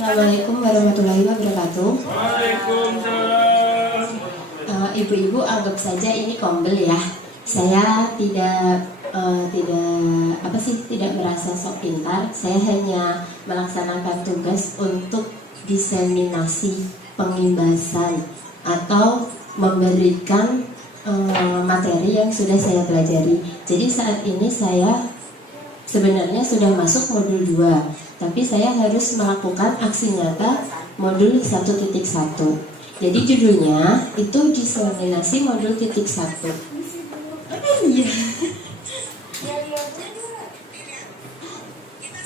Assalamualaikum warahmatullahi wabarakatuh. Waalaikumsalam. Ibu-ibu anggap saja ini kombel ya. Saya tidak merasa sok pintar. Saya hanya melaksanakan tugas untuk diseminasi pengimbasan atau memberikan materi yang sudah saya pelajari. Jadi saat ini saya sebenarnya sudah masuk modul 2, tapi saya harus melakukan aksi nyata modul 1.1. Jadi judulnya itu diseminasi modul 1. Iya.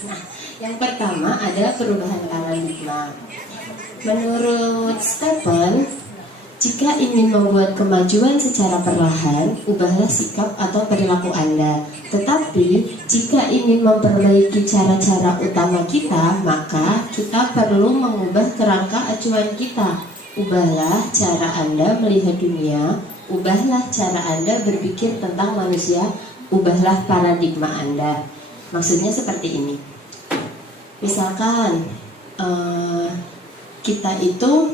Nah, yang pertama adalah perubahan paradigma. Menurut Stephen, jika ingin membuat kemajuan secara perlahan, ubahlah sikap atau perilaku Anda. Tetapi, jika ingin memperbaiki cara-cara utama kita, maka kita perlu mengubah kerangka acuan kita. Ubahlah cara Anda melihat dunia, ubahlah cara Anda berpikir tentang manusia, ubahlah paradigma Anda. Maksudnya seperti ini. Misalkan, kita itu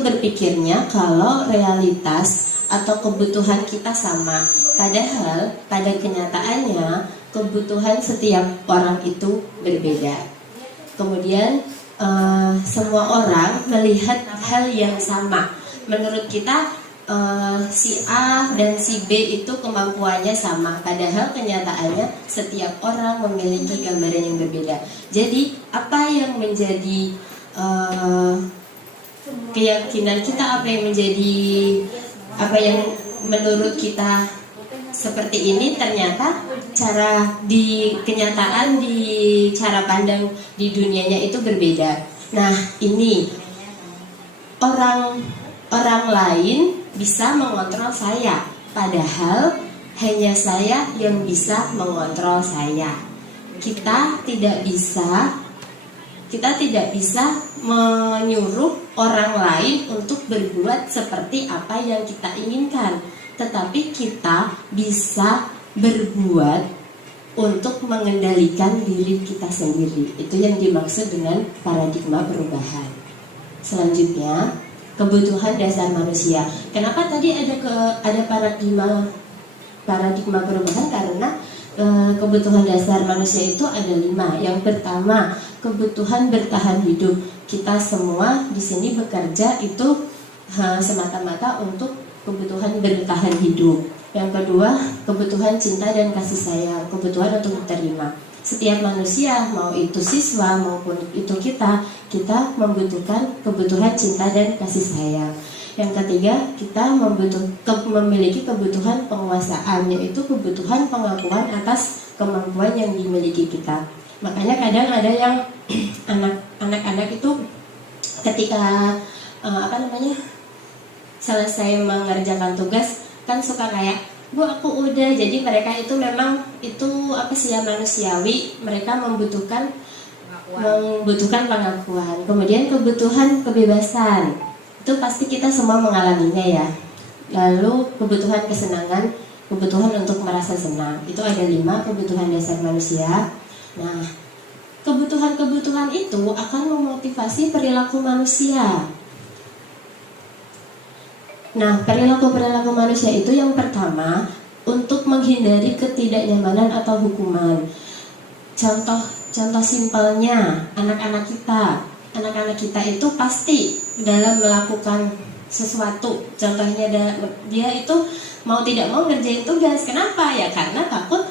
berpikirnya kalau realitas atau kebutuhan kita sama. Padahal pada kenyataannya kebutuhan setiap orang itu berbeda. Kemudian semua orang melihat hal yang sama. Menurut kita si A dan si B itu kemampuannya sama. Padahal kenyataannya setiap orang memiliki gambaran yang berbeda. Jadi apa yang menjadi keyakinan kita, apa yang menurut kita seperti ini, ternyata cara di kenyataan, di cara pandang di dunianya itu berbeda. Nah, ini orang lain bisa mengontrol saya, padahal hanya saya yang bisa mengontrol saya. Kita tidak bisa menyuruh orang lain untuk berbuat seperti apa yang kita inginkan, tetapi kita bisa berbuat untuk mengendalikan diri kita sendiri. Itu yang dimaksud dengan paradigma perubahan. Selanjutnya, kebutuhan dasar manusia. Kenapa tadi ada paradigma perubahan? Karena kebutuhan dasar manusia itu ada 5. Yang pertama, kebutuhan bertahan hidup. Kita semua di sini bekerja itu semata-mata untuk kebutuhan bertahan hidup. Yang kedua, kebutuhan cinta dan kasih sayang, kebutuhan untuk diterima. Setiap manusia, mau itu siswa maupun itu kita membutuhkan kebutuhan cinta dan kasih sayang. Yang ketiga, kita memiliki kebutuhan penguasaan, yaitu kebutuhan pengakuan atas kemampuan yang dimiliki kita. Makanya kadang ada yang anak-anak itu ketika selesai mengerjakan tugas kan suka kayak, Bu, aku udah. Jadi mereka itu memang itu manusiawi, mereka membutuhkan pengakuan. Kemudian kebutuhan kebebasan, itu pasti kita semua mengalaminya ya. Lalu kebutuhan kesenangan, kebutuhan untuk merasa senang. Itu ada 5 kebutuhan dasar manusia. Nah, kebutuhan-kebutuhan itu akan memotivasi perilaku manusia. Nah, perilaku manusia itu yang pertama, untuk menghindari ketidaknyamanan atau hukuman. Contoh simpelnya, anak-anak kita itu pasti dalam melakukan sesuatu, contohnya dia itu mau tidak mau ngerjain tugas. Kenapa? Ya karena takut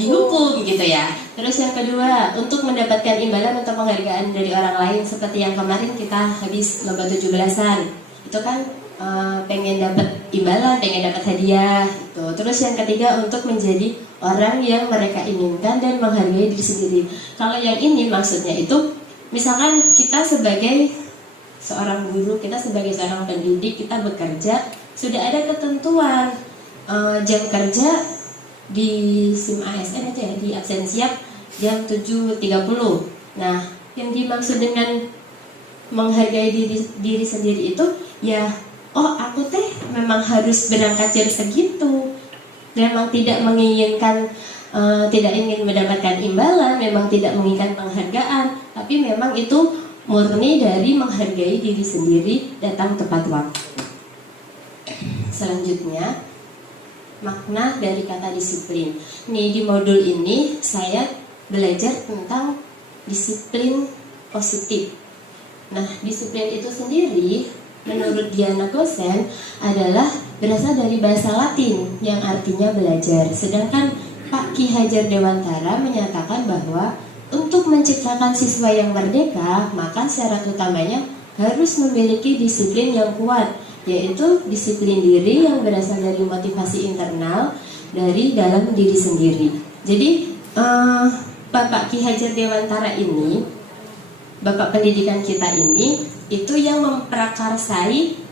dihukum gitu ya. Terus yang kedua, untuk mendapatkan imbalan atau penghargaan dari orang lain, seperti yang kemarin kita habis lomba 17-an. Itu kan pengen dapat imbalan, pengen dapat hadiah gitu. Terus yang ketiga, untuk menjadi orang yang mereka inginkan dan menghargai diri sendiri. Kalau yang ini maksudnya itu, misalkan kita sebagai seorang guru, kita sebagai seorang pendidik, kita bekerja, sudah ada ketentuan jam kerja di SIM ASN aja ya, di absen siap jam 7.30. Nah, yang dimaksud dengan menghargai diri sendiri itu ya, oh aku memang harus berangkat jam segitu, memang tidak menginginkan tidak ingin mendapatkan imbalan, memang tidak menginginkan penghargaan, tapi memang itu murni dari menghargai diri sendiri, datang tepat waktu. Selanjutnya, makna dari kata disiplin. Nih, di modul ini saya belajar tentang disiplin positif. Nah, disiplin itu sendiri menurut Diana Gosen adalah berasal dari bahasa Latin yang artinya belajar. Sedangkan Pak Ki Hajar Dewantara menyatakan bahwa untuk menciptakan siswa yang merdeka, maka syarat utamanya harus memiliki disiplin yang kuat, yaitu disiplin diri yang berasal dari motivasi internal dari dalam diri sendiri. Jadi Bapak Ki Hajar Dewantara ini, Bapak pendidikan kita ini, itu yang memprakarsai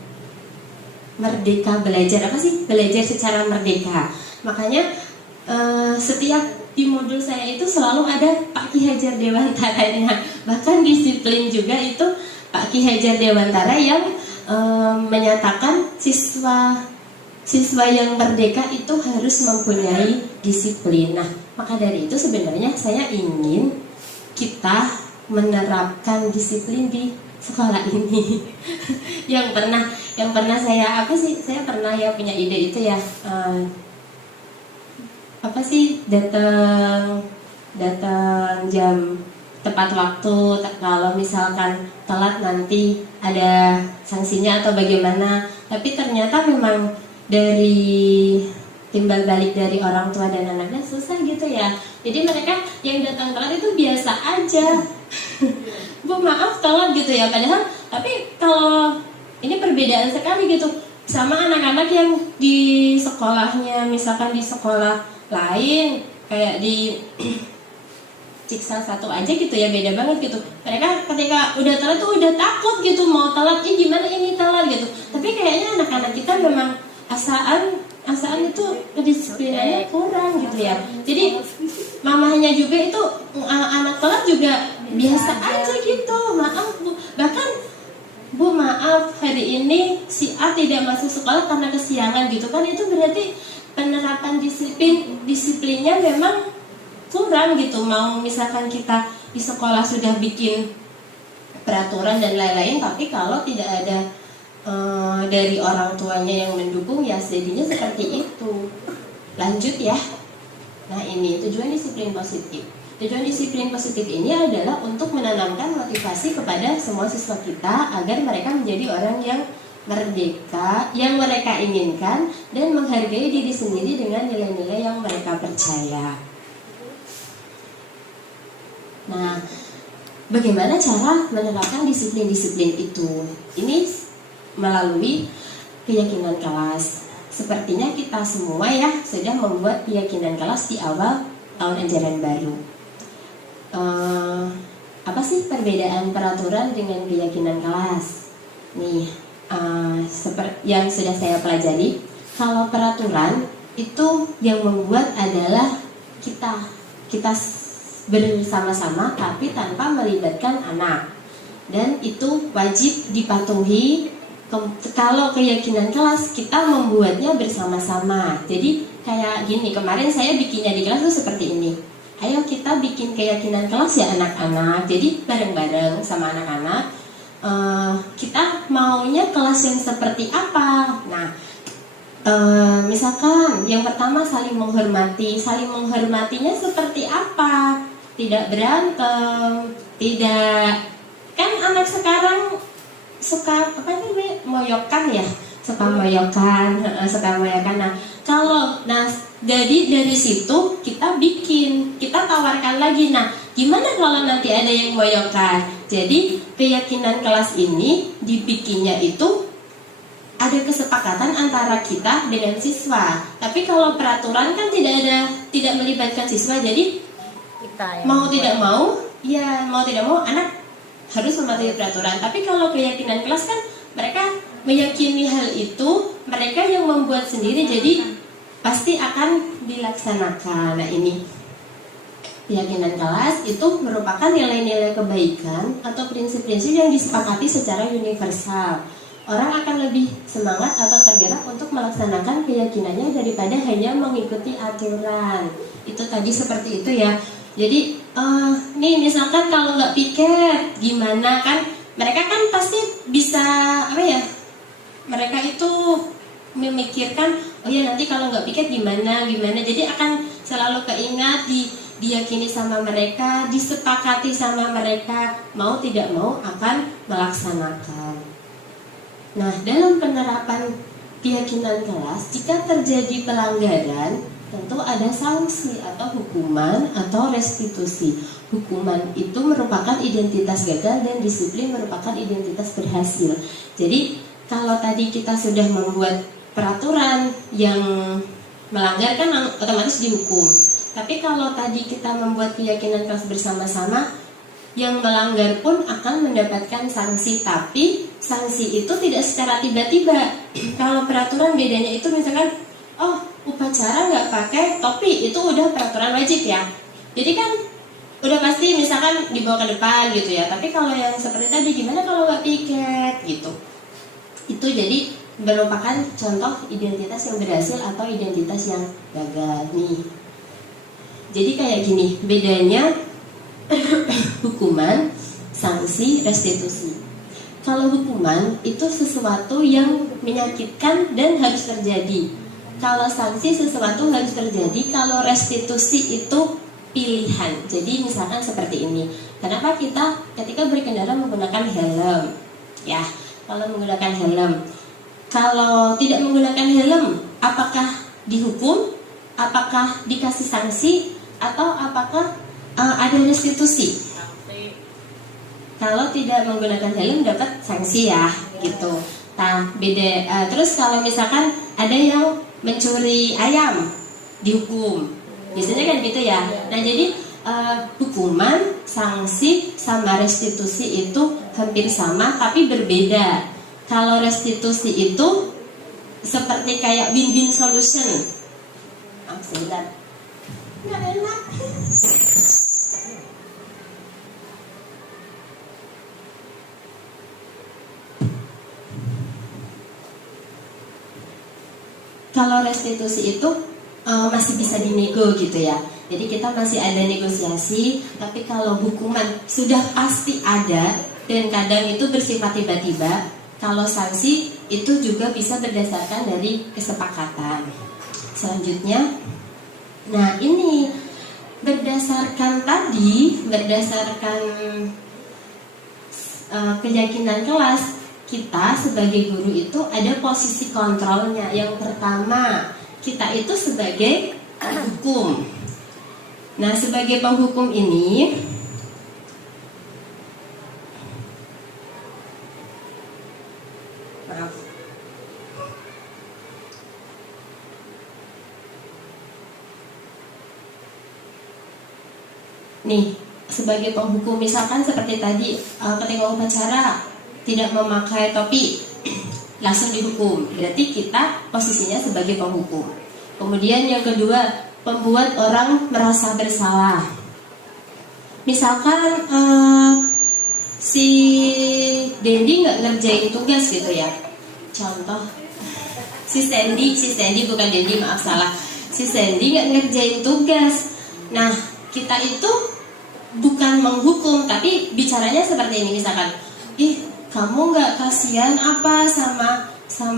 merdeka belajar. Apa sih belajar secara merdeka? Makanya setiap di modul saya itu selalu ada Pak Ki Hajar Dewantaranya. Bahkan disiplin juga itu Pak Ki Hajar Dewantara yang menyatakan siswa yang merdeka itu harus mempunyai disiplin. Nah, maka dari itu sebenarnya saya ingin kita menerapkan disiplin di sekolah ini. yang pernah saya pernah ya punya ide itu ya, datang jam tepat waktu. Kalau misalkan telat nanti ada sanksinya atau bagaimana. Tapi ternyata memang dari timbal balik dari orang tua dan anaknya susah gitu ya. Jadi mereka yang datang telat itu biasa aja. Bu maaf telat gitu ya. Padahal tapi kalau ini perbedaan sekali gitu sama anak-anak yang di sekolahnya, misalkan di sekolah lain kayak di Ciksa 1 aja gitu ya, beda banget gitu. Mereka ketika udah telat tuh udah takut gitu, mau telat gimana ini telat gitu. Tapi kayaknya anak-anak kita memang asaan itu kedisiplinannya kurang gitu ya. Jadi mamahnya juga itu anak telat juga biasa aja gitu. Maaf Bu, bahkan Bu maaf hari ini si A tidak masuk sekolah karena kesiangan gitu kan, itu berarti penerapan disiplinnya memang kurang gitu. Mau misalkan kita di sekolah sudah bikin peraturan dan lain-lain, tapi kalau tidak ada dari orang tuanya yang mendukung, ya jadinya seperti itu. Lanjut ya. Nah, ini tujuan disiplin positif. Tujuan disiplin positif ini adalah untuk menanamkan motivasi kepada semua siswa kita agar mereka menjadi orang yang merdeka, yang mereka inginkan, dan menghargai diri sendiri dengan nilai-nilai yang mereka percaya. Nah, bagaimana cara menerapkan disiplin-disiplin itu? Ini melalui keyakinan kelas. Sepertinya kita semua ya sudah membuat keyakinan kelas di awal tahun ajaran baru. Apa sih perbedaan peraturan dengan keyakinan kelas? Nih, seperti yang sudah saya pelajari, kalau peraturan itu yang membuat adalah kita bersama-sama tapi tanpa melibatkan anak, dan itu wajib dipatuhi. Kalau keyakinan kelas kita membuatnya bersama-sama. Jadi kayak gini, kemarin saya bikinnya di kelas tuh seperti ini. Ayo kita bikin keyakinan kelas ya anak-anak. Jadi bareng-bareng sama anak-anak, kita maunya kelas yang seperti apa. Nah, misalkan yang pertama saling menghormati. Saling menghormatinya seperti apa? Tidak berantem, tidak, kan anak sekarang suka moyokan ya, suka moyokan. Nah, jadi dari situ kita tawarkan lagi. Nah, gimana kalau nanti ada yang moyokan? Jadi keyakinan kelas ini dibikinnya itu ada kesepakatan antara kita dengan siswa. Tapi kalau peraturan kan tidak melibatkan siswa. Jadi mau tidak mau anak harus mematuhi peraturan. Tapi kalau keyakinan kelas kan mereka meyakini hal itu, mereka yang membuat sendiri, jadi pasti akan dilaksanakan. Nah, ini keyakinan kelas itu merupakan nilai-nilai kebaikan atau prinsip-prinsip yang disepakati secara universal. orang akan lebih semangat atau tergerak untuk melaksanakan keyakinannya daripada hanya mengikuti aturan. Itu tadi seperti itu ya. Jadi nih misalkan kalau nggak piket gimana kan, mereka kan pasti bisa apa ya, mereka itu memikirkan oh ya nanti kalau nggak piket gimana. Jadi akan selalu keingat, diyakini sama mereka, disepakati sama mereka, mau tidak mau akan melaksanakan. Nah, dalam penerapan keyakinan kelas, jika terjadi pelanggaran, tentu ada sanksi atau hukuman atau restitusi. Hukuman itu merupakan identitas gagal dan disiplin merupakan identitas berhasil. Jadi, kalau tadi kita sudah membuat peraturan yang melanggar kan otomatis dihukum. Tapi kalau tadi kita membuat keyakinan kelas bersama-sama, yang melanggar pun akan mendapatkan sanksi, tapi sanksi itu tidak secara tiba-tiba. Kalau peraturan bedanya itu misalkan, oh upacara nggak pakai topi itu udah peraturan wajib ya. Jadi kan udah pasti misalkan dibawa ke depan gitu ya. Tapi kalau yang seperti tadi gimana kalau nggak piket gitu? Itu jadi merupakan contoh identitas yang berhasil atau identitas yang gagal nih. Jadi kayak gini bedanya. Hukuman, sanksi, restitusi. Kalau hukuman itu sesuatu yang menyakitkan dan harus terjadi. Kalau sanksi sesuatu harus terjadi. Kalau restitusi itu pilihan. Jadi misalkan seperti ini. Kenapa kita ketika berkendara menggunakan helm? Ya, kalau menggunakan helm. Kalau tidak menggunakan helm, apakah dihukum? Apakah dikasih sanksi? Atau apakah ada restitusi? Kalau tidak menggunakan helm dapat sanksi ya, gitu. Nah, beda. Terus kalau misalkan ada yang mencuri ayam, dihukum. Biasanya kan gitu ya. Nah, jadi hukuman, sanksi, sama restitusi itu hampir sama, tapi berbeda. Kalau restitusi itu seperti kayak win-win solution. Sebentar. Nggak enak. Kalau restitusi itu masih bisa dinego gitu ya. Jadi kita masih ada negosiasi. Tapi kalau hukuman sudah pasti ada dan kadang itu bersifat tiba-tiba. Kalau sanksi itu juga bisa berdasarkan dari kesepakatan. Selanjutnya, nah ini berdasarkan keyakinan kelas, kita sebagai guru itu ada posisi kontrolnya. Yang pertama, kita itu sebagai penghukum. Nah, sebagai penghukum ini nih, sebagai penghukum misalkan seperti tadi ketika upacara tidak memakai topi langsung dihukum, berarti kita posisinya sebagai penghukum. Kemudian yang kedua, membuat orang merasa bersalah. Misalkan si Dendi nggak ngerjain tugas gitu ya. Contoh, si Sandy bukan Dendi, maaf salah. Si Sandy nggak ngerjain tugas. Nah, kita itu bukan menghukum, tapi bicaranya seperti ini misalkan, kamu nggak kasihan apa sama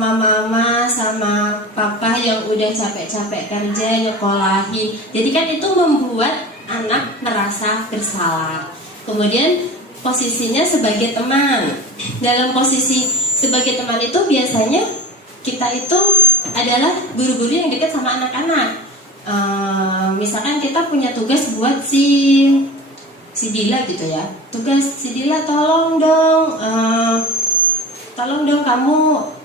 mama, sama papa yang udah capek-capek kerja nyekolahin. Jadi kan itu membuat anak merasa bersalah. Kemudian posisinya sebagai teman. Dalam posisi sebagai teman itu biasanya kita itu adalah guru-guru yang dekat sama anak-anak. Misalkan kita punya tugas buat si Dila gitu ya. Tugas si Dila, tolong dong kamu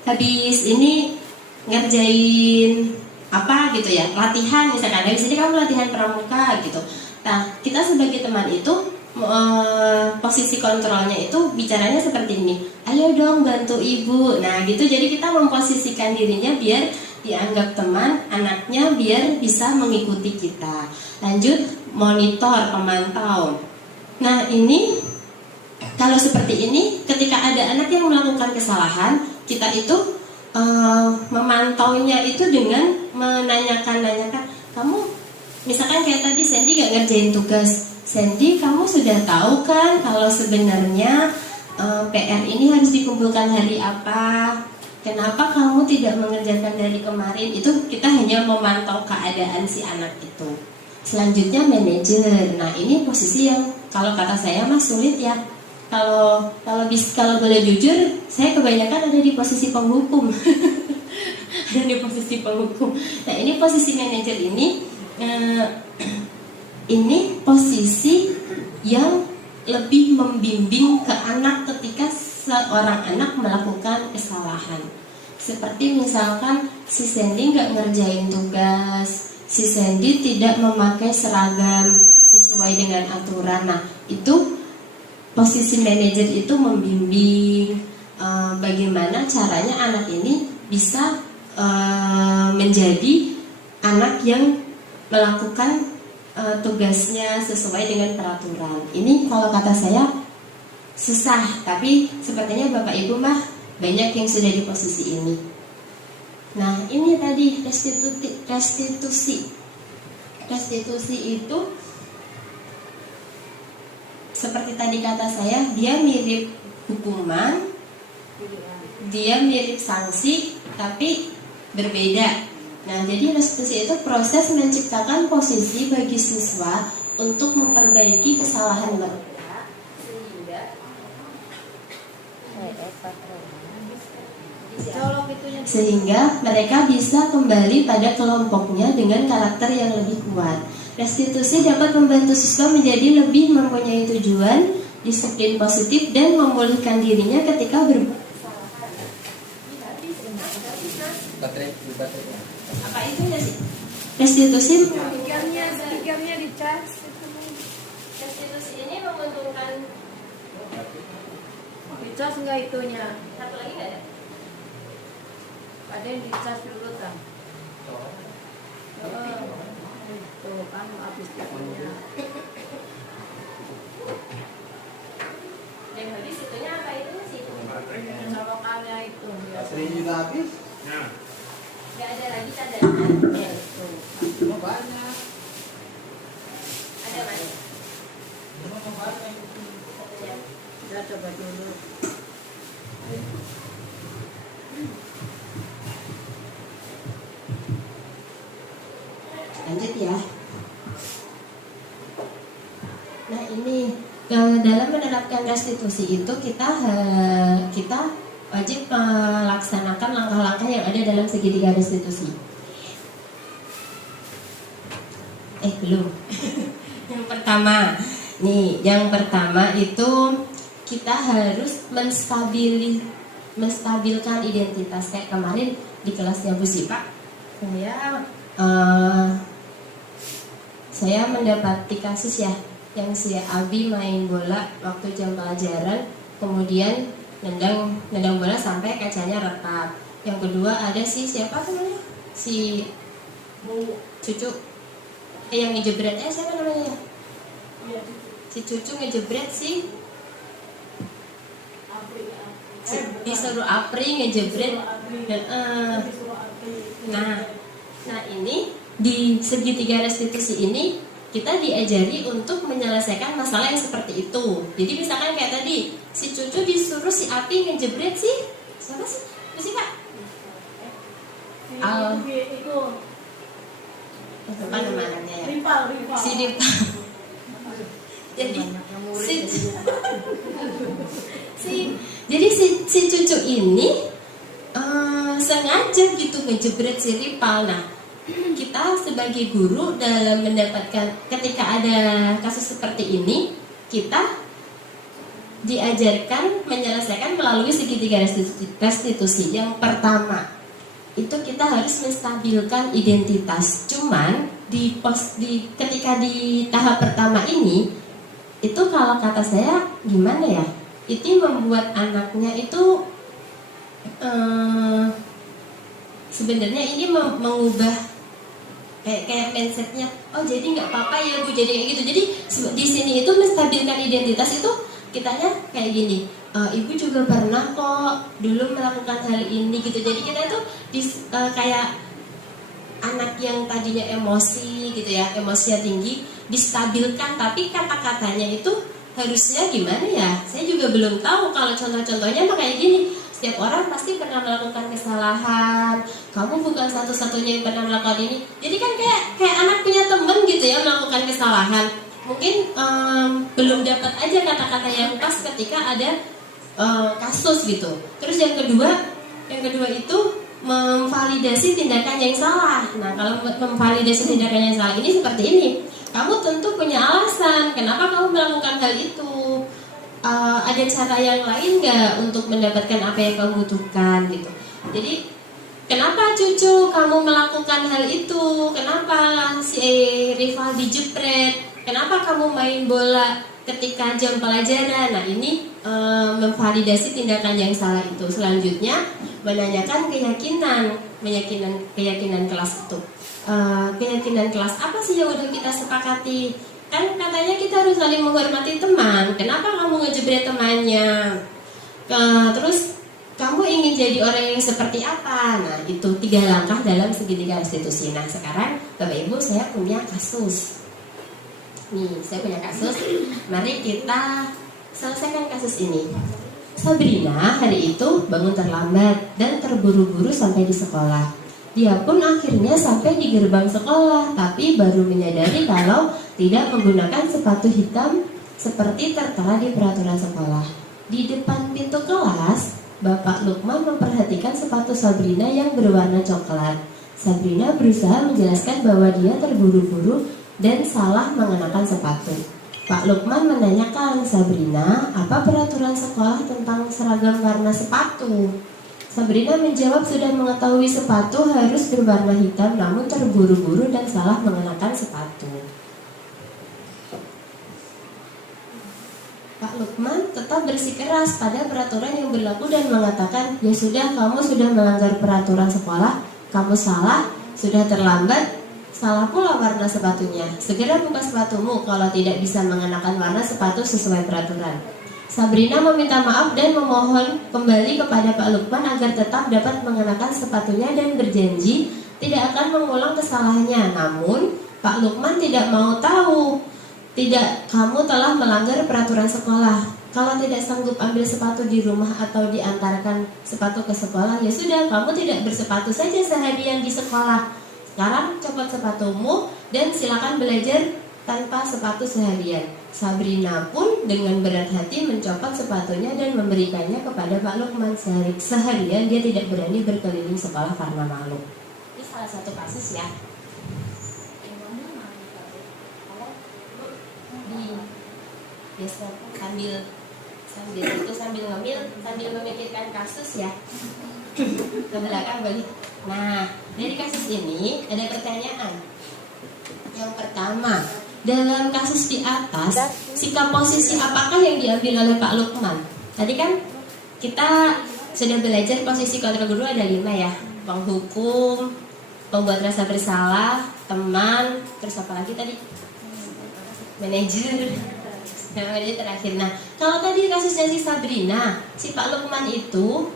habis ini ngerjain apa gitu ya, latihan misalkan. Habis ini kamu latihan pramuka gitu. Nah, kita sebagai teman itu posisi kontrolnya itu bicaranya seperti ini. Ayo dong bantu ibu. Nah, gitu. Jadi kita memposisikan dirinya biar dianggap teman, anaknya biar bisa mengikuti kita. Lanjut, monitor, pemantau. Nah, ini kalau seperti ini, ketika ada anak yang melakukan kesalahan, kita itu memantaunya itu dengan menanyakan, kamu misalkan kayak tadi Sandy gak ngerjain tugas. Sandy, kamu sudah tahu kan kalau sebenarnya PR ini harus dikumpulkan hari apa? Kenapa kamu tidak mengerjakan dari kemarin? Itu kita hanya memantau keadaan si anak itu. Selanjutnya manajer. Nah, ini posisi yang kalau kata saya mah sulit ya. Kalau boleh jujur, saya kebanyakan ada di posisi penghukum. Ada di posisi penghukum. Nah, ini posisi manajer ini posisi yang lebih membimbing ke anak ketika seorang anak melakukan kesalahan. Seperti misalkan si Sandy nggak ngerjain tugas, si Sandy tidak memakai seragam sesuai dengan aturan. Nah, itu posisi manajer itu membimbing bagaimana caranya anak ini bisa menjadi anak yang melakukan tugasnya sesuai dengan peraturan. Ini kalau kata saya susah, tapi sepertinya Bapak Ibu mah banyak yang sudah di posisi ini. Nah, ini tadi restitusi. Restitusi itu seperti tadi kata saya, dia mirip hukuman, dia mirip sanksi, tapi berbeda. Nah, jadi restitusi itu proses menciptakan posisi bagi siswa untuk memperbaiki kesalahan mereka sehingga mereka bisa kembali pada kelompoknya dengan karakter yang lebih kuat. Restitusi dapat membantu siswa menjadi lebih mempunyai tujuan, disiplin positif, dan memulihkan dirinya ketika berbuat kesalahan. Apa itu ya sih? Restitusi Speakernya dicas. Restitusi ini menguntungkan. Dicas enggak itunya? Satu lagi nggak ada? Ada yang dicas dulu kan? Itu kan habis speakernya. Yang habis itunya apa itu sih? Colokannya itu. Baterainya juga habis. Nah. Nggak ada lagi cadangan. Ya itu. Oh, banyak. Ada mas? Kita coba dulu. Lanjut ya. Nah, ini dalam menerapkan restitusi itu kita wajib melaksanakan langkah-langkah yang ada dalam segitiga restitusi. Belum. Yang pertama itu kita harus menstabilkan identitas. Kayak kemarin di kelasnya Bu Sipa, saya mendapati kasus ya, yang si Abi main bola waktu jam pelajaran, kemudian nendang bola sampai kacanya retak. Yang kedua ada siapa namanya? Si Bu Cucu yang ngejebret, siapa namanya? Si Cucu ngejebret disuruh Apri ngejebret. Nah ini di segitiga restitusi ini kita diajari untuk menyelesaikan masalah yang seperti itu. Jadi misalkan kayak tadi si Cucu disuruh si Api ngejebret siapa sih? Apa sih Pak? Apa namanya ya? Rimpal. Si Rimpal. Jadi si Cucu ini sengaja gitu ngejebret si Rimpal. Nah, kita sebagai guru dalam mendapatkan ketika ada kasus seperti ini, kita diajarkan menyelesaikan melalui segitiga restitusi. Yang pertama itu kita harus menstabilkan identitas. Cuman ketika di tahap pertama ini itu kalau kata saya gimana ya, itu membuat anaknya itu sebenarnya ini mengubah kayak mindsetnya, oh jadi nggak apa-apa ya Bu, jadi kayak gitu. Jadi di sini itu menstabilkan identitas itu kitanya kayak gini, ibu juga pernah kok dulu melakukan hal ini gitu. Jadi kita itu kayak anak yang tadinya emosi gitu ya, emosinya tinggi, distabilkan, tapi kata-katanya itu harusnya gimana ya? Saya juga belum tahu. Kalau contoh-contohnya mah kayak gini, setiap orang pasti pernah melakukan kesalahan. Kamu bukan satu-satunya yang pernah melakukan ini. Jadi kan kayak anak punya temen gitu ya, melakukan kesalahan. Mungkin belum dapat aja kata-kata yang pas ketika ada kasus gitu. Terus yang kedua itu memvalidasi tindakan yang salah. Nah, kalau memvalidasi tindakan yang salah ini seperti ini. Kamu tentu punya alasan kenapa kamu melakukan hal itu. Ada cara yang lain nggak untuk mendapatkan apa yang kamu butuhkan gitu. Jadi kenapa cucu kamu melakukan hal itu? Kenapa si rival dijepret? Kenapa kamu main bola ketika jam pelajaran? Nah, ini memvalidasi tindakan yang salah itu. Selanjutnya menanyakan keyakinan kelas itu. Keyakinan kelas apa sih yang udah kita sepakati? Kan katanya kita harus saling menghormati teman. Kenapa kamu ngejebret temannya? Terus kamu ingin jadi orang yang seperti apa? Nah, itu 3 langkah dalam segitiga restitusi. Nah, sekarang Bapak Ibu, saya punya kasus. Nih, saya punya kasus. Mari kita selesaikan kasus ini. Sabrina hari itu bangun terlambat dan terburu-buru sampai di sekolah. Dia pun akhirnya sampai di gerbang sekolah, tapi baru menyadari kalau tidak menggunakan sepatu hitam seperti tertera di peraturan sekolah. Di depan pintu kelas, Bapak Lukman memperhatikan sepatu Sabrina yang berwarna coklat. Sabrina berusaha menjelaskan bahwa dia terburu-buru dan salah mengenakan sepatu. Pak Lukman menanyakan, Sabrina, apa peraturan sekolah tentang seragam warna sepatu? Sabrina menjawab sudah mengetahui sepatu harus berwarna hitam, namun terburu-buru dan salah mengenakan sepatu. Pak Lukman tetap bersikeras pada peraturan yang berlaku dan mengatakan, ya sudah, kamu sudah melanggar peraturan sekolah, kamu salah, sudah terlambat, salah pula warna sepatunya. Segera buka sepatumu kalau tidak bisa mengenakan warna sepatu sesuai peraturan. Sabrina meminta maaf dan memohon kembali kepada Pak Lukman agar tetap dapat mengenakan sepatunya dan berjanji tidak akan mengulang kesalahannya. Namun Pak Lukman tidak mau tahu. Tidak, kamu telah melanggar peraturan sekolah. Kalau tidak sanggup ambil sepatu di rumah atau diantarkan sepatu ke sekolah, ya sudah, kamu tidak bersepatu saja seharian di sekolah. Sekarang copot sepatumu dan silakan belajar tanpa sepatu seharian. Sabrina pun dengan berat hati mencopot sepatunya dan memberikannya kepada Pak Lukman. Seharian dia tidak berani berkeliling sekolah karena malu. Ini salah satu kasus ya. Biasa sambil ngemil, sambil memikirkan kasus ya. Ke belakang balik. Nah, dari kasus ini ada pertanyaan. Yang pertama, dalam kasus di atas, sikap posisi apakah yang diambil oleh Pak Lukman? Tadi kan kita sudah belajar posisi kontrol guru ada 5 ya. Penghukum, pembuat rasa bersalah, teman, terus apa lagi tadi? Manajer. Nah, jadi terakhir. Nah, kalau tadi kasusnya si Sabrina, si Pak Lukman itu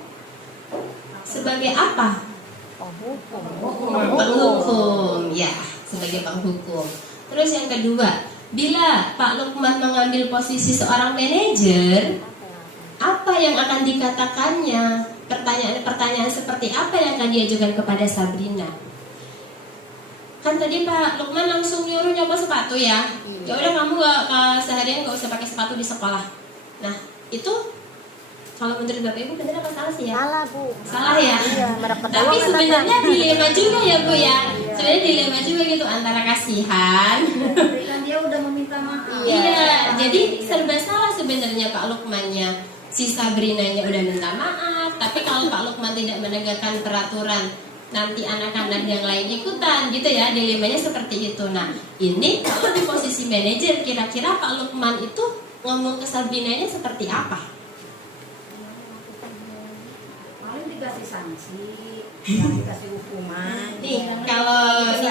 sebagai apa? Penghukum, ya, sebagai penghukum. Terus yang kedua, bila Pak Lukman mengambil posisi seorang manajer, apa yang akan dikatakannya? Pertanyaan-pertanyaan seperti apa yang akan diajukan kepada Sabrina? Kan tadi Pak Lukman langsung nyuruh nyoba sepatu ya. Ya udah, kamu seharian gak usah pakai sepatu di sekolah. Nah, itu kalau menurut Bapak Ibu benar apa salah sih ya? Salah, Bu. Salah ya? Iya, tapi sebenarnya dilema juga ya Bu ya. Sebenarnya dilema juga gitu antara kasihan. Tapi kan dia udah meminta maaf. Iya, jadi serba salah sebenarnya Pak Lukmannya. Si Sabrinanya udah minta maaf, tapi kalau Pak Lukman tidak menegakkan peraturan, nanti anak-anak yang lain ikutan gitu ya. Dilemanya seperti itu. Nah, ini kalau di posisi manajer, kira-kira Pak Lukman itu ngomong ke Sabrinanya seperti apa? Dikasih sanksi, dikasih hukuman. Nih, kalau ini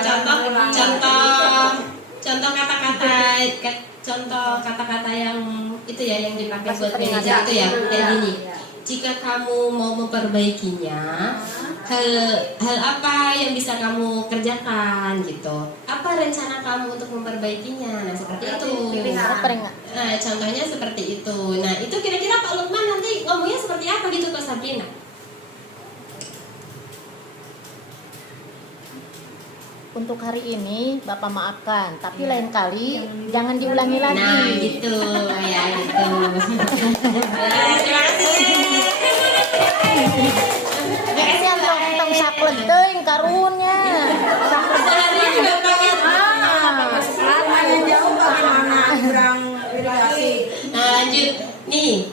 contoh kata-kata yang itu ya yang dipakai Kasih buat peringatan. manajer itu ya, kayak gini. Iya. Jika kamu mau memperbaikinya, hal apa yang bisa kamu kerjakan gitu? Apa rencana kamu untuk memperbaikinya? Nah seperti itu. Pilihan. Peringat. Nah contohnya seperti itu. Nah itu kira-kira Pak Lukman nanti ngomongnya seperti apa gitu Kak Sabrina? Untuk hari ini Bapak maafkan, tapi lain kali jangan diulangi lagi. Nah gitu ya gitu. Nah, terima kasih. Ini tong saklek teuing karunnya. Sehari juga pakai. Selamanya jauh bagaimana kurang irigasi. Nah lanjut nih.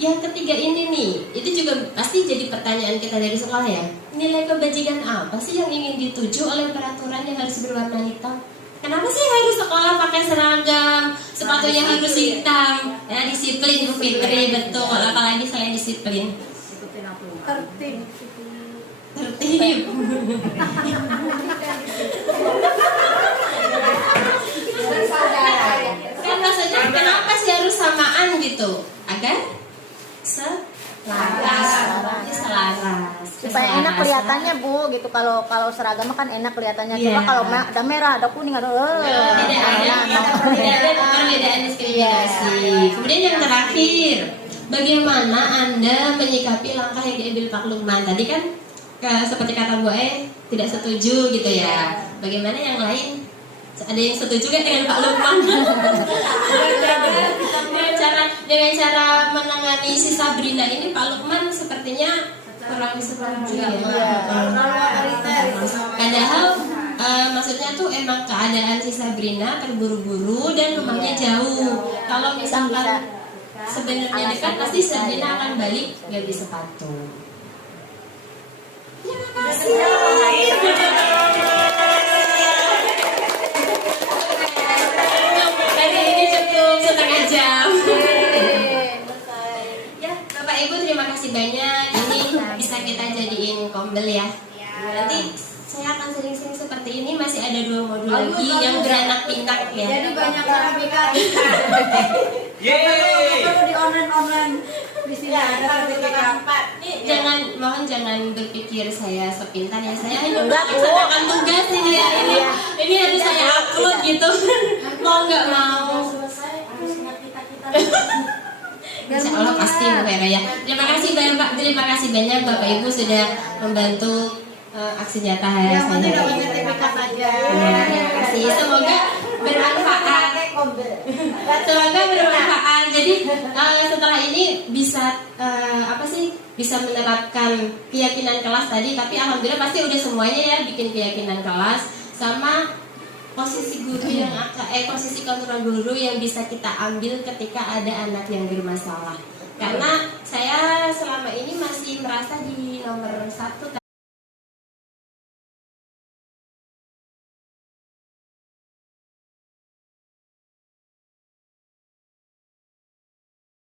Yang ketiga ini nih, itu juga pasti jadi pertanyaan kita dari sekolah ya. Nilai kebajikan apa sih yang ingin dituju oleh peraturan yang harus berwarna hitam? Kenapa sih harus sekolah pakai seragam, sepatunya harus hitam? Ya disiplin Bu Fitri, betul. Apalagi selain disiplin, Ikutin aku. Tertib. tertib. Kan maksudnya kenapa sih harus samaan gitu? Agar selaras. Supaya enak kelihatannya Bu, gitu. Kalau seragam mah kan enak kelihatannya. Iya. Cuma kalau ada merah, ada kuning, ada Tidak ada perbedaan diskriminasi. Kemudian yang terakhir, bagaimana Anda menyikapi langkah yang diambil Pak Lukman? Tadi kan seperti kata Bu tidak setuju gitu ya. Bagaimana yang lain? Ada yang setuju gak dengan Pak Lukman? dengan cara menangani si Sabrina ini Pak Lukman sepertinya kurang setuju ya. Padahal maksudnya tuh emang keadaan si Sabrina terburu-buru dan rumahnya jauh. Kalau misalkan sebenarnya dekat pasti Sabrina akan balik gak beli sepatu. Terima kasih. Hari ini cukup setengah jam. Ya, Bapak Ibu terima kasih banyak. Ini bisa kita jadiin kombel ya. Nanti saya akan sering-sering seperti ini. Masih ada 2 modul lagi yang beranak pinak ya. Jadi banyak sertifikat. Yeay. Kalau di online di sini ada sertifikat. Mohon jangan berpikir saya sepintar ya. Saya hanya Enggak, Bu. melaksanakan tugas ini ya. Ini harus saya upload gitu. Mau nggak mau. Selesai harus ingat kita. Insya Allah pasti Bu Vera ya. Terima kasih banyak Bapak Ibu sudah membantu aksi nyata saya. sertifikat aja. Ya, terima kasih. Semoga bermanfaat. Semoga bermanfaat. Jadi setelah ini bisa bisa menerapkan keyakinan kelas tadi. Tapi alhamdulillah pasti udah semuanya ya bikin keyakinan kelas sama posisi guru yang posisi kontrol guru yang bisa kita ambil ketika ada anak yang bermasalah. Karena saya selama ini masih merasa di nomor 1